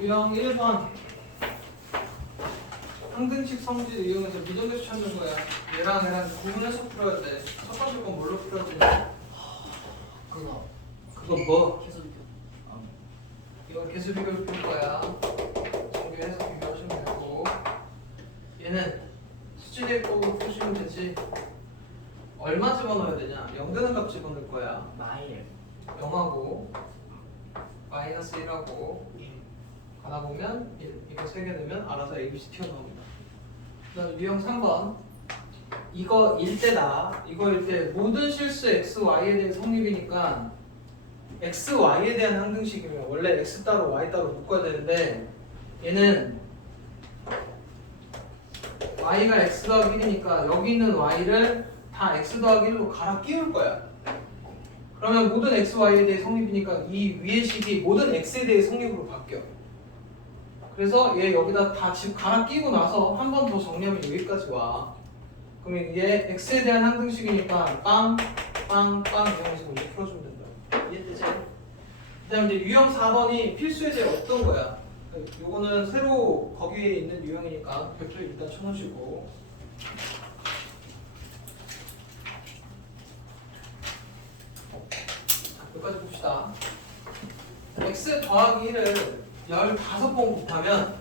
유형 1번 항등식 성질을 이용해서 미정계수 찾는 거야. 얘랑 구분해서 풀어야 돼. 첫 번째 건 뭘로 풀어야 돼? 그거 뭐? 계속 느껴. 이건 개수 비교를 풀 거야. 정비해서 비교하시면 되고, 얘는 수치대 곱으로 푸시면 되지. 얼마 집어넣어야 되냐? 0 되는 값 집어넣을 거야. 마일. 0하고 마이너스 1하고 가다 보면 1. 이거 3개 넣으면 알아서 ABC 튀어나옵니다. 그 다음에 유형 3번 이거 일 때다. 이거일 때 모든 실수 x, y에 대해 성립이니까 x, y에 대한 항등식이면 원래 x 따로 y 따로 묶어야 되는데 얘는 y가 x 더하기 1이니까 여기 있는 y를 다 x 더하기 1로 갈아 끼울 거야. 그러면 모든 x, y에 대해 성립이니까 이 위의 식이 모든 x에 대해 성립으로 바뀌어. 그래서 얘 여기다 다 집 갈아 끼고 나서 한 번 더 정리하면 여기까지 와. 그러면 얘 x에 대한 항등식이니까 빵, 빵, 빵 이용해서 이제 풀어주면 된다. 이해되지? 그 다음에 이제 유형 4번이 필수의 제 어떤 거야? 요거는 새로 거기에 있는 유형이니까 별도에 일단 쳐놓으시고. 여기까지 봅시다. x 더하기 1을 15번 곱하면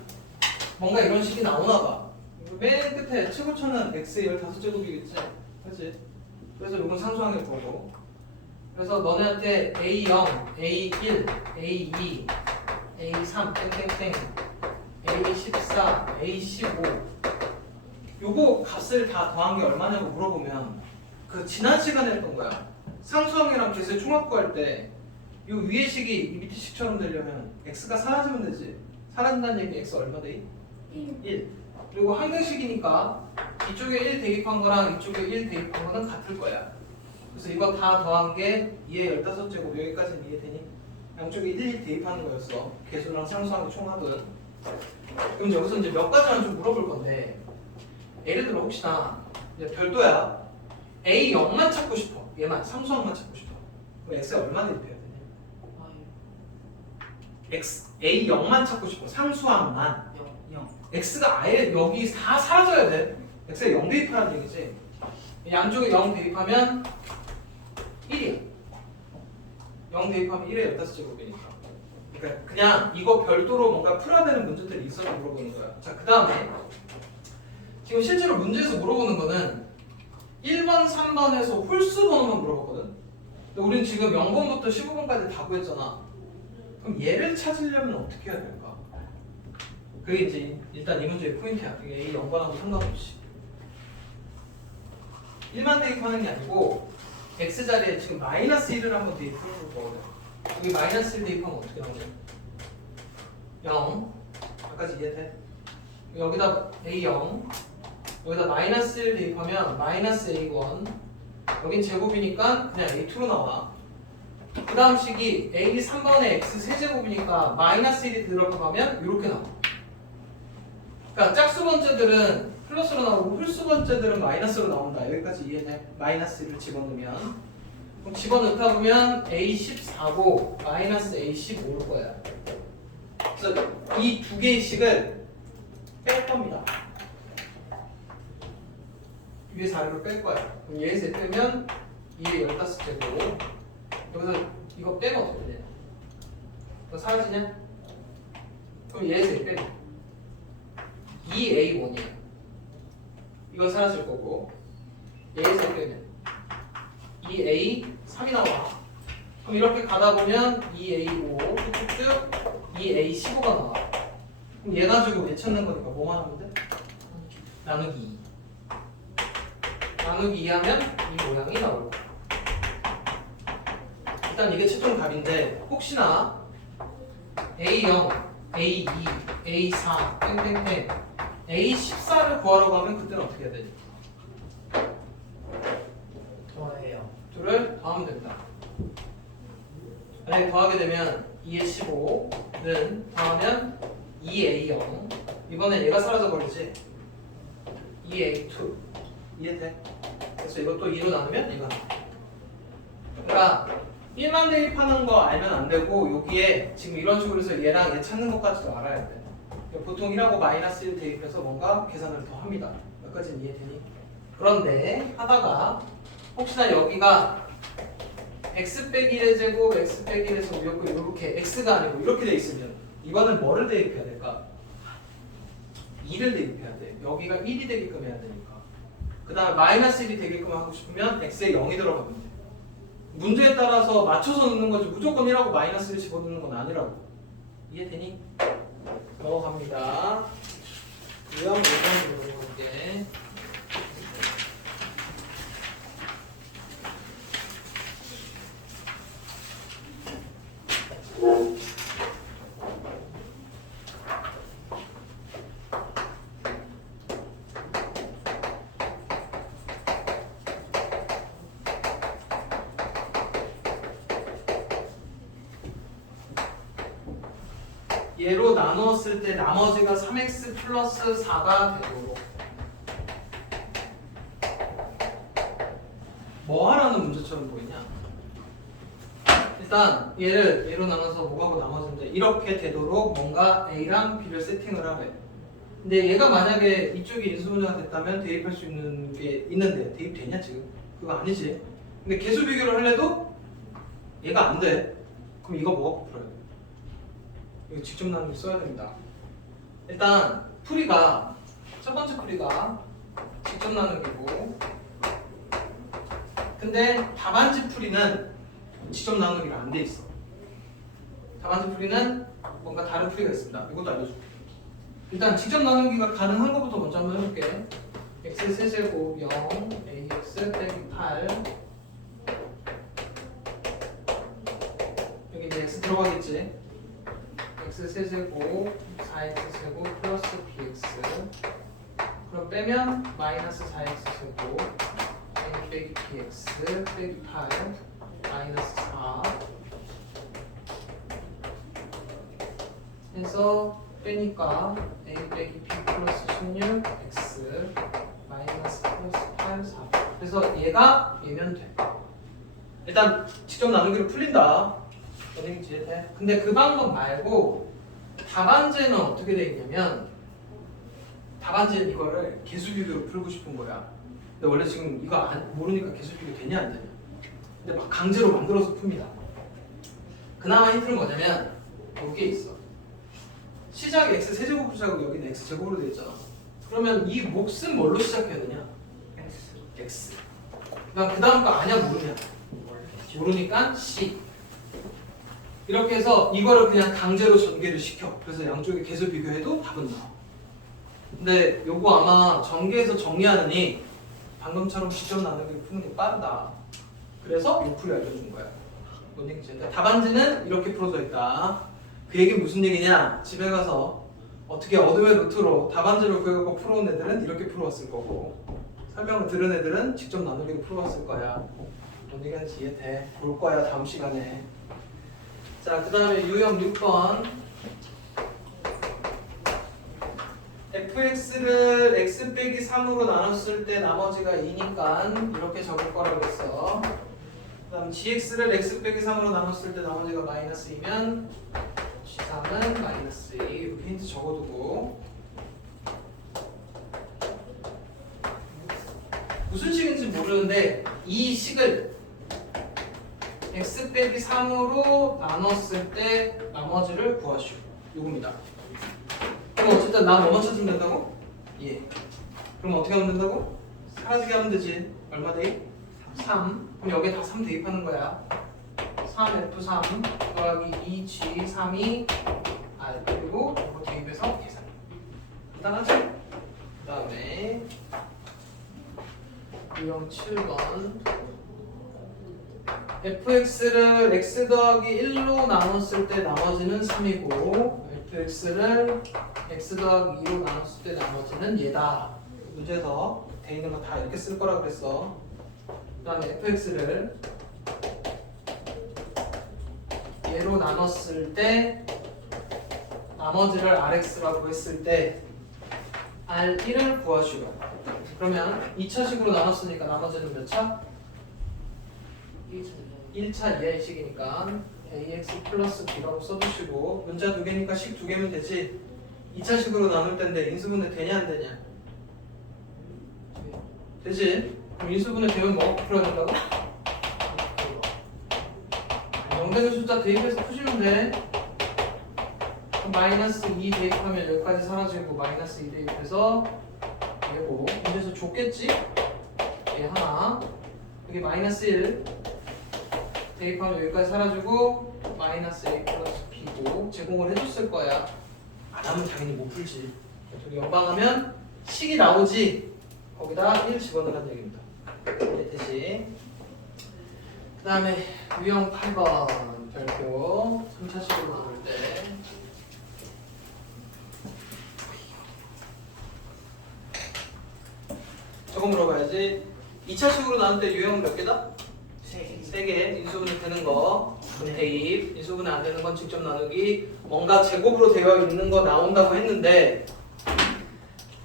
뭔가 이런 식이 나오나 봐. 맨 끝에 최고쳐는 x의 15제곱이겠지? 그렇지? 그래서 이건 상수항일 거고. 그래서 너네한테 A0, A1, A2, A3, 땡땡땡, A14, A15 요거 값을 다 더한 게 얼마냐고 물어보면 그 지난 시간에 했던 거야. 상수항이랑 계수의 총합 구할 때 이 위의 식이 이 밑에 식처럼 되려면 x가 사라지면 되지. 사라진다는 얘기 x 얼마 돼? 1. 그리고 항등식이니까 이쪽에 1 대입한 거랑 이쪽에 1 대입한 거는 같을 거야. 그래서 이거 다 더한 게 2의 15제곱 여기까지는 이해되니? 양쪽에 1 대입하는 거였어. 계수랑 상수항의 총합은. 그럼 여기서 이제 몇 가지만 좀 물어볼 건데 예를 들어 혹시나 이제 별도야. A0만 찾고 싶어. 얘만 상수항만 찾고 싶어. 그럼 x에 얼마 대입해야 되냐? x A0만 찾고 싶어. 상수항만. 0. x가 아예 여기 다 사라져야 돼. x에 0 대입하라는 얘기지. 양쪽에 0 대입하면 1이야. 0 대입하면 1의 15제곱이니까. 그러니까 그냥 이거 별도로 뭔가 풀어야 되는 문제들이 있어서 물어보는 거야. 자, 그 다음에 지금 실제로 문제에서 물어보는 거는 1번, 3번에서 홀수 번호만 물어봤거든. 근데 우린 지금 0번부터 15번까지 다 구했잖아. 그럼 얘를 찾으려면 어떻게 해야 될까? 그게 이제 일단 이 문제의 포인트야. 이게 이 0번하고 상관없이 1만 대입하는 게 아니고 x자리에 지금 마이너스 1을 한번 대입해 볼 거거든. 여기 마이너스 1 대입하면 어떻게 나오냐? 0. 여기까지 이해돼? 여기다 A0 여기다 마이너스 1 대입하면 마이너스 A1 여긴 제곱이니까 그냥 A2로 나와. 그 다음 식이 A3번에 X 세제곱이니까 마이너스 1이 들어가면 이렇게 나와. 그러니까 짝수 번째들은 플러스로 나오고 홀수 번째들은 마이너스로 나온다. 여기까지 이해돼? 마이너스 1을 집어넣으면 그럼 집어넣다 보면 A14고 마이너스 A15일 거야. 그래서 이 두 개의 식을 뺄 겁니다. 위에서 아래로 뺄 거야. 그럼 얘에서 빼면 2의 15제곱 여기서 이거 빼면 어떻게 되냐? 이거 사라지냐? 그럼 얘에서 빼면 2A1이야. 이거 사라질 거고 얘에서 빼면 2A3이 나와. 그럼 이렇게 가다 보면 2A5 쭉쭉쭉 2A15가 나와. 그럼 얘 가지고 얘 찾는 거니까 뭐만 하면 돼? 나누기 2. 나누기 2 하면 이 모양이 나올 거야. 일단 이게 최종 답인데 혹시나 A0, A2, A4, 땡땡땡 A14를 구하라고 하면 그때는 어떻게 해야 되지? 더해요. 둘을 더하면 됩니다. 만약에 더하게 되면 2의 15는 더하면 2A0 이번엔 얘가 사라져 버리지 2A2 이해돼? 그래서 이것도 2로 나누면 얘가 나와. 그러니까 1만 대입하는 거 알면 안 되고 여기에 지금 이런 식으로 해서 얘랑 얘 찾는 것까지도 알아야 돼. 보통 1하고 마이너스 1 대입해서 뭔가 계산을 더 합니다. 여기까지는 이해되니? 그런데 하다가 혹시나 여기가 x 빼기 1의 제곱, x 빼기 1에서 우였고 이렇게 x가 아니고 이렇게 돼 있으면 이번엔 뭐를 대입해야 될까? 2를 대입해야 돼. 여기가 1이 되게끔 해야 되니까. 그 다음에 마이너스 1이 되게끔 하고 싶으면 x에 0이 들어가면 돼. 문제에 따라서 맞춰서 넣는 거지 무조건 1하고 마이너스 1 집어넣는 건 아니라고. 이해되니? 넘어갑니다. 유형 5번 물어볼게. 얘로 나누었을 때 나머지가 3x 플러스 4가 되도록 뭐 하라는 문제처럼 보이냐? 일단 얘를 얘로 나눠서 뭐하고 나머지인데 이렇게 되도록 뭔가 a랑 b를 세팅을 하래. 근데 얘가 만약에 이쪽이 인수분해가 됐다면 대입할 수 있는 게 있는데 대입되냐 지금? 그거 아니지. 근데 계수 비교를 하려도 얘가 안 돼. 그럼 이거 뭐가 풀어야 돼? 이거 직접 나누기 써야 됩니다. 일단 풀이가 첫 번째 풀이가 직접 나누기고, 근데 답안지 풀이는 직접 나누기가 안 돼 있어. 답안지 풀이는 뭔가 다른 풀이가 있습니다. 이것도 알려줄게. 일단 직접 나누기가 가능한 것부터 먼저 한번 해볼게. x 세제곱 0 ax 빼기 8 여기 이제 x 들어가겠지. x 세제곱 4x 제곱 플러스 bx 그럼 빼면 마이너스 4x 제곱 a 빼기 bx 빼기 8 마이너스 4 해서 빼니까 a 빼기 b 플러스 16 x 마이너스 플러스 8 4 그래서 얘가 얘면 돼. 일단 직접 나누기로 풀린다. 선생님 이해돼? 근데 그 방법 말고 답안지는 어떻게 돼 있냐면 답안지는 이거를 계수비교로 풀고 싶은 거야. 근데 원래 지금 이거 모르니까 계수비교 되냐 안 되냐. 근데 막 강제로 만들어서 풉니다. 그나마 힌트는 뭐냐면 여기에 있어. 시작이 x 세제곱 시작하고 여기는 x 제곱으로 돼 있잖아. 그러면 이 몫은 뭘로 시작해야 되냐? x. 그 다음 거 아냐 모르냐? 모르니까 c. 이렇게 해서 이거를 그냥 강제로 전개를 시켜. 그래서 양쪽에 계수 비교해도 답은 나와. 근데 요거 아마 전개해서 정리하느니 방금처럼 직접 나누기를 푸는 게 빠르다. 그래서 요 풀이 알려준 거야. 뭔 얘기인지. 답안지는 이렇게 풀어져 있다. 그 얘기는 무슨 얘기냐? 집에 가서 어떻게 어둠의 루트로 답안지를 구해갖고 풀어온 애들은 이렇게 풀어왔을 거고, 설명을 들은 애들은 직접 나누기로 풀어왔을 거야. 뭔 얘기인지 이해돼? 볼 거야 다음 시간에. 자, 그 다음에 유형 6번 fx를 x 빼기 3으로 나눴을 때 나머지가 2니까 이렇게 적을 거라고 했어. 그 다음 gx를 x 빼기 3으로 나눴을 때 나머지가 마이너스 2면 g3은 마이너스 2 이렇게 힌트 적어두고, 무슨 식인지 모르는데 이 식을 x 빼기 3으로 나눴을 때 나머지를 구하시오. 요겁니다. 그럼 어쨌든 나 뭐만 찾으면 된다고? 예. 그럼 어떻게 하면 된다고? 사라지게 하면 되지. 얼마 대입? 3. 그럼 여기에 다 3 대입하는 거야. 3F3 더하기 2G3이 R 그리고 이거 대입해서 계산. 간단하지? 그 다음에 유형 7번 fx를 x 더하기 1로 나눴을 때 나머지는 3이고 fx를 x 더하기 2로 나눴을 때 나머지는 얘다. 문제에서 돼 있는 거 다 이렇게 쓸 거라 그랬어. 그 다음에 fx를 얘로 나눴을 때 나머지를 rx라고 했을 때 r1을 구하시오. 그러면 2차식으로 나눴으니까 나머지는 몇 차? 1차 이하의식이니까 ax 플러스 b라고 써주시고 문자 두 개니까 식 두 개면 되지. 2차식으로 나눌 텐데 인수분해 되냐 안 되냐? 되지? 그럼 인수분해 되면 뭐가 풀어야 된다고? 0 되는 숫자 대입해서 푸시면 돼. 그럼 마이너스 2 대입하면 여기까지 사라지고 마이너스 2 대입해서 얘고 이제서 줬겠지? 얘 하나 여기 마이너스 1 대입하면 여기까지 사라지고 마이너스 a 플러스 b고 제공을 해줬을 거야. 안 하면 당연히 못 풀지. 저기 연방하면 식이 나오지. 거기다 1 집어넣으라는 얘기입니다. 네, 되지. 그 다음에 유형 8번 별표 3차식으로 나눌 때 저거 물어봐야지. 2차식으로 나눌 때 유형 몇 개다? 3개. 인수분해 되는 거 대입, 인수분해 안 되는 건 직접 나누기. 뭔가 제곱으로 되어 있는 거 나온다고 했는데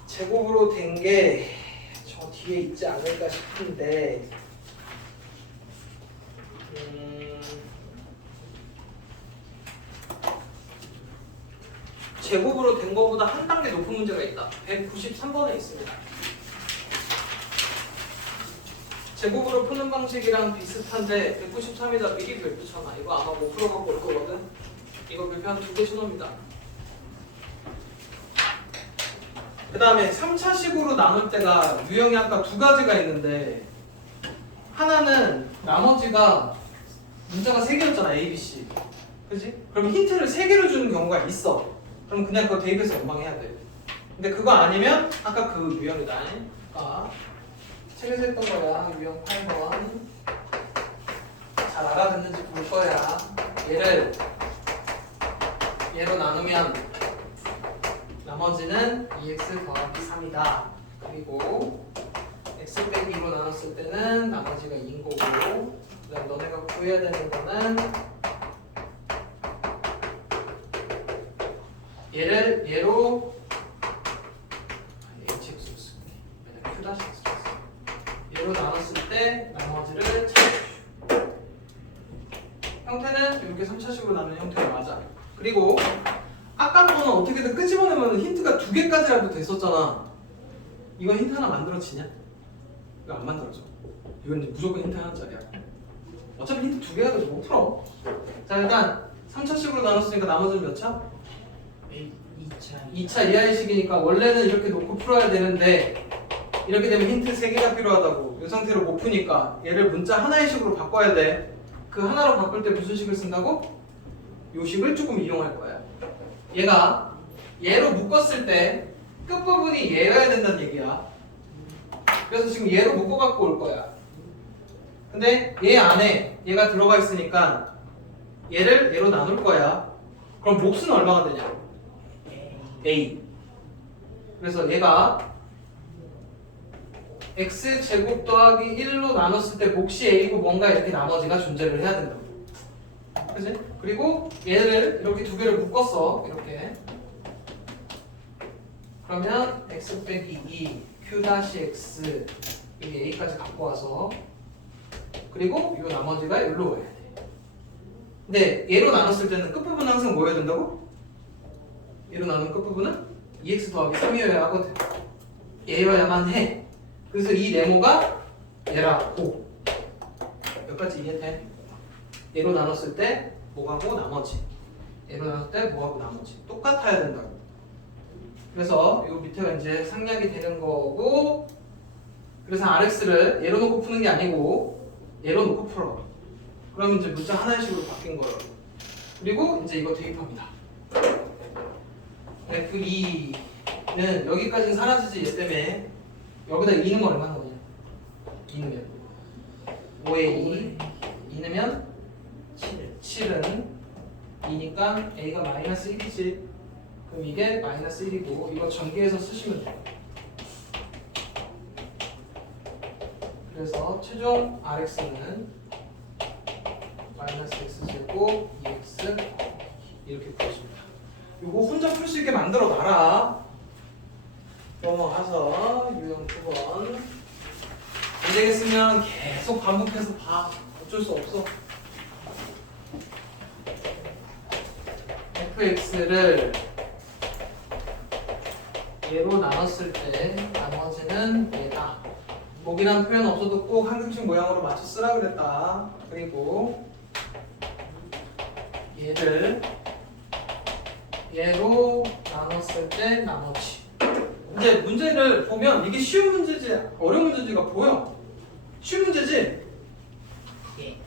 제곱으로 된 게 저 뒤에 있지 않을까 싶은데 제곱으로 된 거보다 한 단계 높은 문제가 있다. 193번에 있습니다. 제곱으로 푸는 방식이랑 비슷한데 193이다 미리 별표잖아. 이거 아마 못 풀어갖고 올 거거든. 이거 별표 한 2개 쳐놓습니다. 그 다음에 3차식으로 나눌 때가 유형이 아까 두 가지가 있는데 하나는 나머지가 문자가 3개였잖아. A, B, C. 그지? 그럼 힌트를 3개로 주는 경우가 있어. 그럼 그냥 그거 대입해서 연방해야 돼. 근데 그거 아니면 아까 그 유형이다. 책에서 했던 거야. 유형 8번. 잘 알아듣는지 볼 거야. 얘로 나누면 나머지는 2x 더하기 3이다. 그리고 x 빼기 2로 나눴을 때는 나머지가 2인 거고 그다음 너네가 구해야 되는 거는 얘로 얘로 나눴을 때 나머지를 찾아주시오. 형태는 이렇게 3차식으로 나누는 형태가 맞아. 그리고 아까 거는 어떻게든 끄집어내면 힌트가 2개까지라도 됐었잖아. 이건 힌트 하나 만들어지냐? 이거 안 만들어져. 이건 이제 무조건 힌트 하나짜리야. 어차피 힌트 2개가 돼서 못 풀어. 자 일단 3차식으로 나눴으니까 나머지는 몇 차? 2차 이하의식이니까 원래는 이렇게 놓고 풀어야 되는데 이렇게 되면 힌트 3개가 필요하다고. 이 상태로 못 푸니까 얘를 문자 하나의 식으로 바꿔야 돼. 그 하나로 바꿀 때 무슨 식을 쓴다고? 요 식을 조금 이용할 거야. 얘가 얘로 묶었을 때 끝부분이 얘여야 된다는 얘기야. 그래서 지금 얘로 묶어갖고 올 거야. 근데 얘 안에 얘가 들어가 있으니까 얘를 얘로 나눌 거야. 그럼 몫은 얼마가 되냐? A. 그래서 얘가 x제곱 더하기 1로 나눴을 때 몫이 a고 뭔가 이렇게 나머지가 존재를 해야 된다고. 그치? 그리고 얘를 이렇게 2개를 묶었어. 이렇게. 그러면 x 빼기 2 q-x 여기 a까지 갖고 와서 그리고 이 나머지가 여기로 와야 돼. 근데 얘로 나눴을 때는 끝부분은 항상 뭐여야 된다고? 얘로 나눈 끝부분은 2x 더하기 3이어야 하거든. 얘여야만 해. 그래서 이 네모가 얘라고. 여기까지 이해돼? 얘로 나눴을 때 뭐하고 나머지, 얘로 나눴을 때 뭐하고 나머지 똑같아야 된다고. 그래서 이 밑에가 이제 상략이 되는 거고, 그래서 RX를 얘로 놓고 푸는 게 아니고 얘로 놓고 풀어. 그러면 이제 문자 하나의 식으로 바뀐 거예요. 그리고 이제 이거 대입합니다. 네, 그 2는 여기까지는 사라지지. 얘 때문에 여기다 2 넣으면 얼마나 오냐? 2 넣으면 5에 2 넣으면 7은 2니까 a가 마이너스 1이지. 그럼 이게 마이너스 1이고 이거 전개해서 쓰시면 돼요. 그래서 최종 RX는 마이너스 x제곱 2x 이렇게 풀어줍니다. 이거 혼자 풀 수 있게 만들어 놔라. 넘어가서 유형 9번 안 되겠으면 계속 반복해서 봐. 어쩔 수 없어. fx를 얘로 나눴을 때 나머지는 얘다. 목이란 표현 없어도 꼭 한금식 모양으로 맞춰 쓰라 그랬다. 그리고 얘를 얘로 나눴을 때 나머지. 이제 문제를 보면 이게 쉬운 문제지 어려운 문제지가 보여. 쉬운 문제지? 예.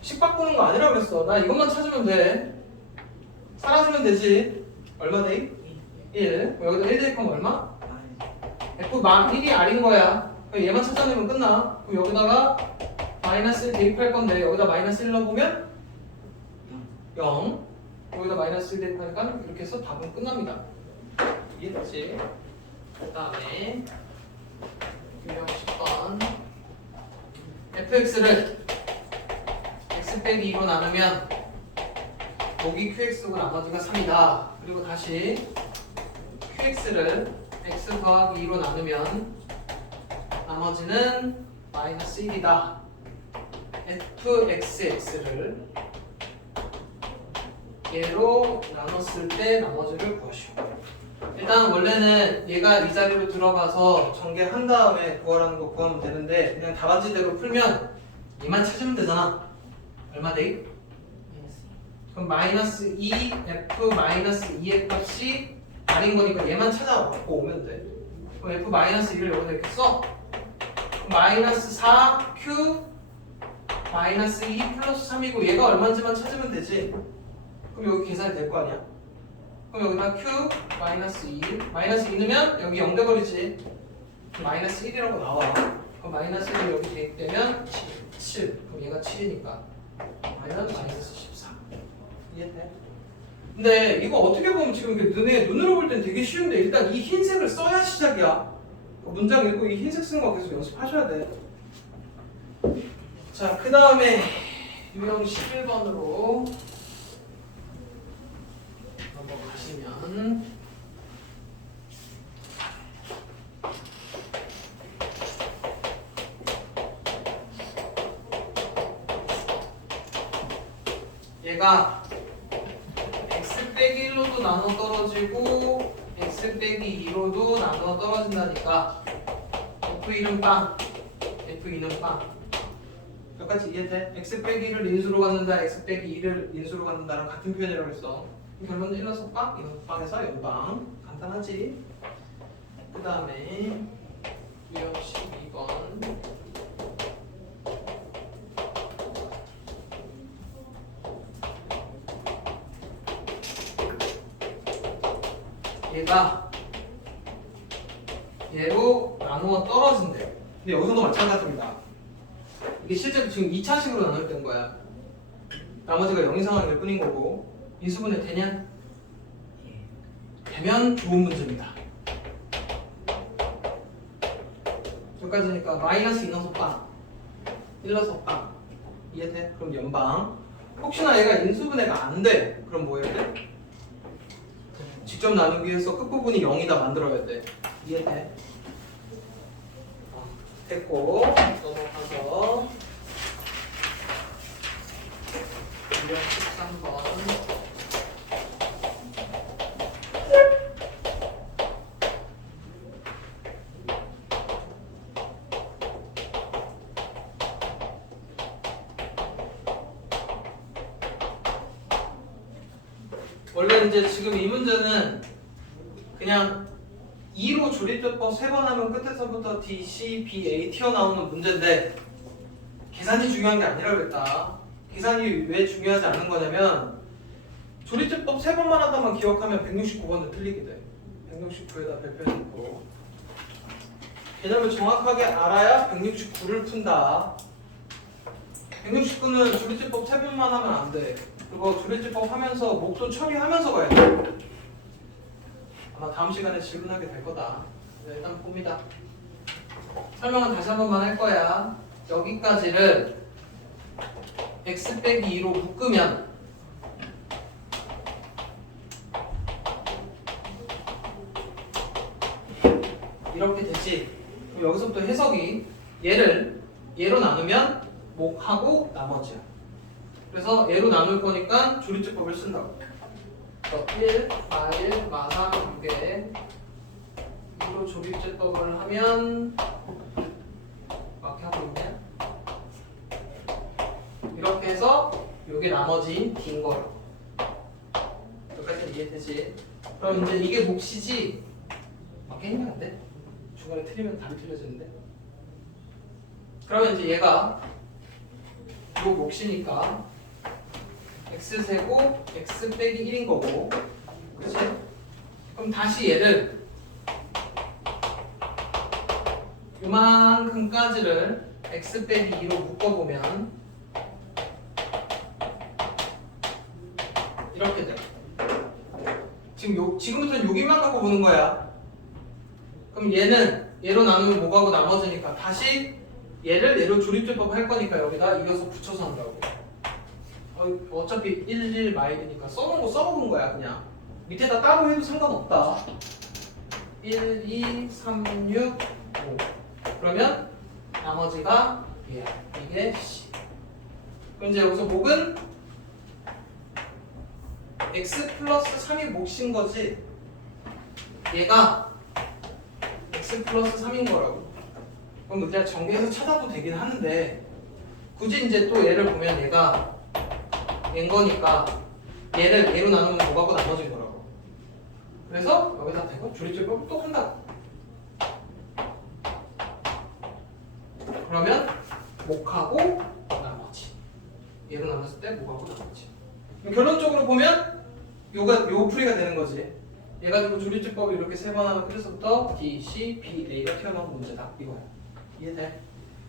식 바꾸는 거 아니라 그랬어. 나 이것만 찾으면 돼. 사라지면 되지. 얼마 돼? 1. 여기다 1 대입하면 얼마? F 만 1이 R인 거야. 그럼 얘만 찾아내면 끝나. 그럼 여기다가 마이너스 1 대입할 건데 여기다 마이너스 1 넣어보면 0. 여기다 마이너스 1 대입하니까 이렇게 해서 답은 끝납니다. 이해되지? 그 다음에 유형 10번 fx를 x 빼기 2로 나누면 목이 qx고 나머지가 3이다. 그리고 다시 qx를 x 더하기 2로 나누면 나머지는 마이너스 1이다. fxx를 얘로 나눴을 때 나머지를 구하시오. 일단 원래는 얘가 이 자리로 들어가서 전개한 다음에 구하라는 거 구하면 되는데 그냥 답안지대로 풀면 얘만 찾으면 되잖아. 얼마 돼? 그럼 마이너스 2 f 마이너스 2의 값이 R인 거니까 얘만 찾아갖고 오면 돼. 그럼 f 마이너스 2를 여기다 이렇게 써. 그럼 마이너스 4 q 마이너스 2 플러스 3이고 얘가 얼마인지만 찾으면 되지. 그럼 여기 계산이 될 거 아니야? 그럼 여기다 q 마이너스 2 마이너스 2 넣으면 여기 0 돼버리지. 마이너스 1이라고 나와. 그럼 마이너스 1이 여기 대입되면 7. 그럼 얘가 7이니까 마이너스 14. 이해돼? 근데 이거 어떻게 보면 지금 너네 눈으로 볼 땐 되게 쉬운데 일단 이 흰색을 써야 시작이야. 문장 읽고 이 흰색 쓰는 거 계속 연습하셔야 돼. 자, 그 다음에 유형 11번으로 넘어가시면 얘가 x 빼기 1로도 나눠 떨어지고 x 빼기 2로도 나눠 떨어진다니까 f1은 빵, f2는 빵. 여기까지 이해돼? x 빼기 1을 인수로 갖는다, x 빼기 2를 인수로 갖는다랑 같은 표현이라고 했어. 결론은 1러서 빵, 이건 빵에서 연빵. 간단하지? 그 다음에 유형 12번 얘가 얘로 나누어 떨어진대. 근데 여기서도 마찬가지입니다. 이게 실제로 지금 2차식으로 나눌 때인 거야. 나머지가 0 이상은 될 뿐인 거고. 인수분해 되냐? 되면 좋은 문제입니다. 여기까지니까 마이너스 2 넣어서 빵, 1 넣어서 빵. 이해돼? 그럼 연방. 혹시나 얘가 인수분해가 안 돼. 그럼 뭐 해야 돼? 직접 나누기 위해서 끝부분이 0이다 만들어야 돼. 이해돼? 됐고 넘어가서 유형 13번 원래 이제 지금 이 문제는 그냥 2로 조립조법 3번 하면 끝에서부터 D, C, B, A 튀어나오는 문제인데 계산이 중요한 게 아니라 그랬다. 계산이 왜 중요하지 않은 거냐면 조립조법 3번만 하다만 기억하면 169번도 틀리게 돼. 169에다 별표해놓고 개념을 정확하게 알아야 169를 푼다. 169는 조립조법 3번만 하면 안 돼. 그거 조립조법 하면서 목도 처리하면서 가야 돼. 아마 다음 시간에 질문하게 될 거다. 네, 일단 봅니다. 설명은 다시 한 번만 할 거야. 여기까지를 x 빼기 2로 묶으면 이렇게 되지. 그럼 여기서부터 해석이 얘를 얘로 나누면 목하고 나머지야. 그래서 얘로 나눌 거니까 조립제법을 쓴다고. 1, 마일, 마상 6에 2로 조립제법을 하면 이렇게 하고 있냐? 이렇게 해서 요게 나머지인 D인 거로. 여기까지 이해되지? 그럼 이제 이게 몫이지? 맞겠냐 근데? 중간에 틀리면 답이 틀려지는데? 그러면 이제 얘가 요 몫이니까 x세고 x 빼기 1인 거고, 그치? 그럼 다시 얘를 요만큼까지를 x 빼기 2로 묶어보면 이렇게 돼. 지금부터는 여기만 갖고 보는 거야. 그럼 얘는 얘로 나누면 뭐가고 나머지니까 다시 얘를 얘로 조립제법 할 거니까 여기다 이겨서 붙여서 한다고. 어차피 1, 1 마일이니까 써놓은 거 써먹은 거야 그냥. 밑에다 따로 해도 상관없다. 1, 2, 3, 6, 5. 그러면 나머지가 얘야. 이게 C. 그럼 이제 여기서 목은 x 플러스 3이 몫인 거지. 얘가 x 플러스 3인 거라고. 그럼 그냥 전개해서 찾아도 되긴 하는데 굳이 이제 또 얘를 보면 얘가 얘인 거니까 얘를 얘로 나누면 뭐가고 나머진 거라고. 그래서 여기다 대고 조립제법을 또 한다. 그러면 목하고 나머지. 얘로 나눴을 때 목하고 나머지. 결론적으로 보면 요 풀이가 되는 거지. 얘 가지고 조립제법을 이렇게 세 번 하면 그래서부터 D, C, B, A가 튀어나온 문제다. 이거야. 이해돼?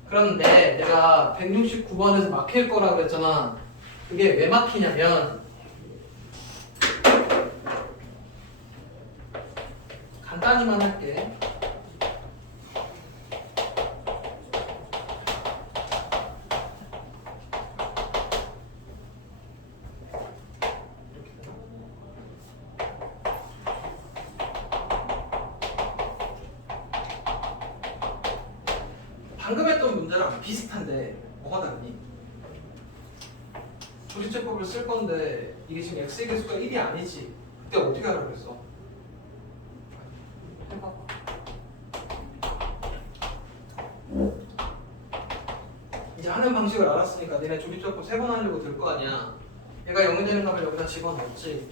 그런데 내가 169번에서 막힐 거라 그랬잖아. 그게 왜 막히냐면 간단히만 할게. 방금 했던 문제랑 비슷한데 뭐가 다르니? 조립제법을 쓸 건데 이게 지금 x의 개수가 1이 아니지. 그때 어떻게 하라고 그랬어? 해봐. 이제 하는 방식을 알았으니까 니네 조립제법 3번 하려고 들 거 아니야. 얘가 0이 되는 값을 여기다 집어넣었지.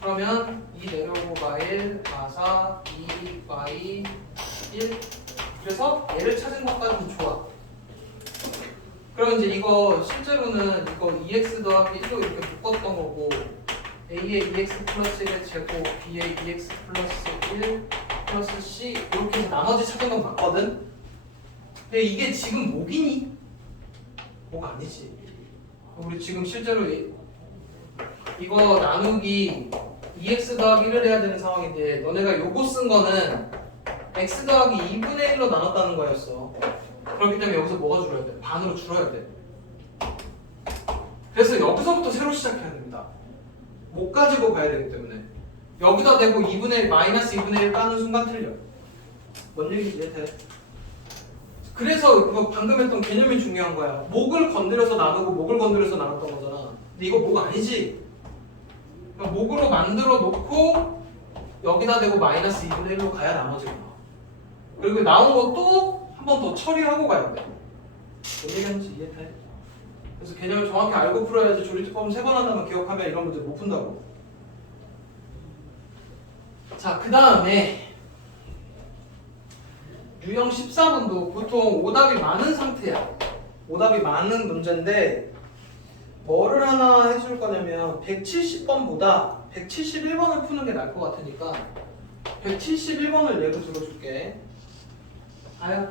그러면 2 내려오고 마일, 마사, 2, y, 1. 그래서 얘를 찾은 것까지는 좋아. 그럼 이제 이거 실제로는 이거 2x 더하기 1로 이렇게 묶었던 거고 a의 2x 플러스 1의 제곱 b의 2x 플러스 1 플러스 c 이렇게 해서 나머지 찾은 건 맞거든? 근데 이게 지금 목이니? 목 아니지. 우리 지금 실제로 이거 나누기 2x 더하기 1을 해야 되는 상황인데 너네가 요거 쓴 거는 x 더하기 2분의 1로 나눴다는 거였어. 그렇기 때문에 여기서 뭐가 줄어야 돼? 반으로 줄어야 돼. 그래서 여기서부터 새로 시작해야 됩니다. 못 가지고 가야 되기 때문에 여기다 대고 2분의 1, 마이너스 2분의 1 까는 순간 틀려. 뭔 얘기인지 이해돼? 그래서 그거 방금 했던 개념이 중요한 거야. 목을 건드려서 나누고 목을 건드려서 나눴던 거잖아. 근데 이거 목 아니지? 그러니까 목으로 만들어 놓고 여기다 대고 마이너스 2분의 1로 가야 나머지가 나와. 그리고 나온 것도 한 번 더 처리하고 가야 돼. 뭔 얘기하는지 이해돼? 그래서 개념을 정확히 알고 풀어야지. 조립제법은 3번 한다면 기억하면 이런 문제 못 푼다고. 자, 그 다음에 유형 14번도 보통 오답이 많은 상태야. 오답이 많은 문제인데 뭐를 하나 해줄 거냐면 170번보다 171번을 푸는 게 나을 것 같으니까 171번을 예로 들어줄게. 아유,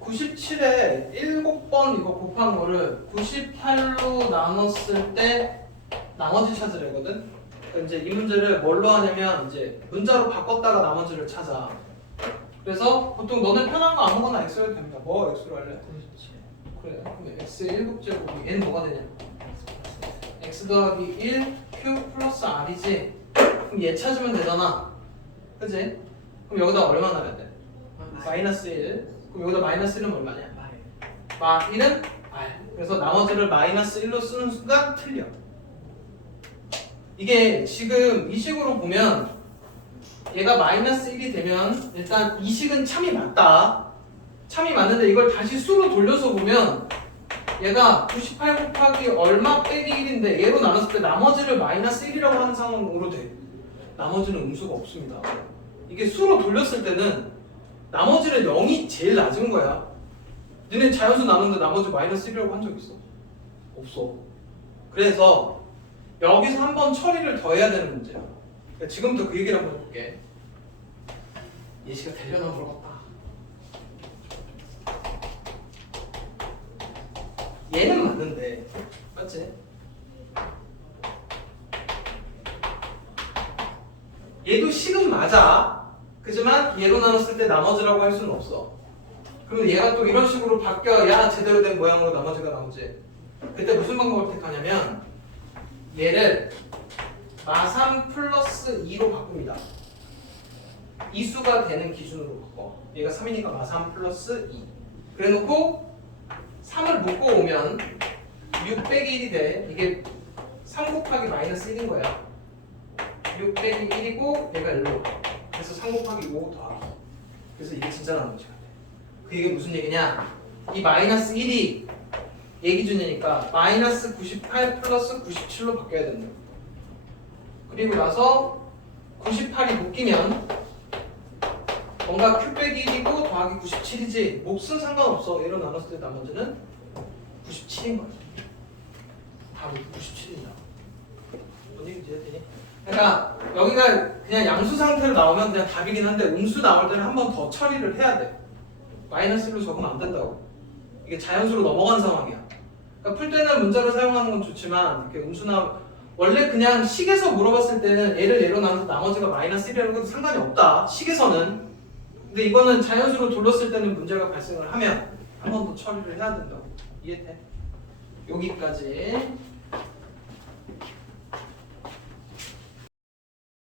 97에 7번 이거 곱한 거를 98로 나눴을 때 나머지 찾으래거든. 그러니까 이제 이 문제를 뭘로 하냐면 이제 문자로 바꿨다가 나머지를 찾아. 그래서 보통 너네 편한 거 아무거나 x로 해도 됩니다. 뭐 x로 할래? 97. 그래. 그럼 x의 1곱제곱이 얘는 뭐가 되냐? x 더하기 1 q 플러스 r이지. 그럼 얘 찾으면 되잖아. 그치? 그럼 여기다 얼마 넣어야 돼? 마이너스 1. 그럼 여기다 마이너스 1은 얼마냐? 마 1은 r. 그래서 나머지를 마이너스 1로 쓰는 순간 틀려. 이게 지금 이 식으로 보면 얘가 마이너스 1이 되면 일단 이 식은 참이 맞다. 참이 맞는데 이걸 다시 수로 돌려서 보면 얘가 98 곱하기 얼마 빼기 1인데 얘로 나눴을 때 나머지를 마이너스 1이라고 하는 상황으로 돼. 나머지는 음수가 없습니다. 이게 수로 돌렸을 때는 나머지는 0이 제일 낮은 거야. 너네 자연수 나누는데 나머지 마이너스 1이라고 한 적 있어? 없어. 그래서 여기서 한번 처리를 더 해야 되는 문제야. 그러니까 지금부터 그 얘기를 한번 해볼게. 예시가 되려나 모르겠다. 얘는 맞는데 맞지? 얘도 식은 맞아. 그지만 얘로 나눴을 때 나머지라고 할 수는 없어. 그러면 얘가 또 이런 식으로 바뀌어야 제대로 된 모양으로 나머지가 나오지. 그때 무슨 방법을 택하냐면 얘를 마3 플러스 2로 바꿉니다. 이 수가 되는 기준으로 바꿔. 얘가 3이니까 마3 플러스 2. 그래 놓고 3을 묶고 오면 6 빼기 1이 돼. 이게 3 곱하기 마이너스 1인 거야. 6 빼기 1이고 얘가 1로. 그래서 3 곱하기 5 더하기. 그래서 이게 진짜 나머지가 돼. 그 얘기 무슨 얘기냐? 이 마이너스 1이 얘 기준이니까 마이너스 98 플러스 97로 바뀌어야 된다. 그리고 나서 98이 묶이면 뭔가 q 빼기 1이고 더하기 97이지 몫은 상관없어. 얘로 나눴을 때 나머지는 97인 거야. 답이 97이다. 뭔 얘기인지 이해되니? 그러니까 여기가 그냥 양수 상태로 나오면 그냥 답이긴 한데 음수 나올 때는 한 번 더 처리를 해야 돼. 마이너스 1로 적으면 안 된다고. 이게 자연수로 넘어간 상황이야. 그러니까 풀 때는 문자로 사용하는 건 좋지만 이렇게 음수나 원래 그냥 식에서 물어봤을 때는 얘를 얘로 나눠서 나머지가 마이너스 1이라는 것도 상관이 없다. 식에서는. 근데 이거는 자연수로 돌렸을 때는 문제가 발생을 하면 한 번 더 처리를 해야 된다고. 이해돼? 여기까지.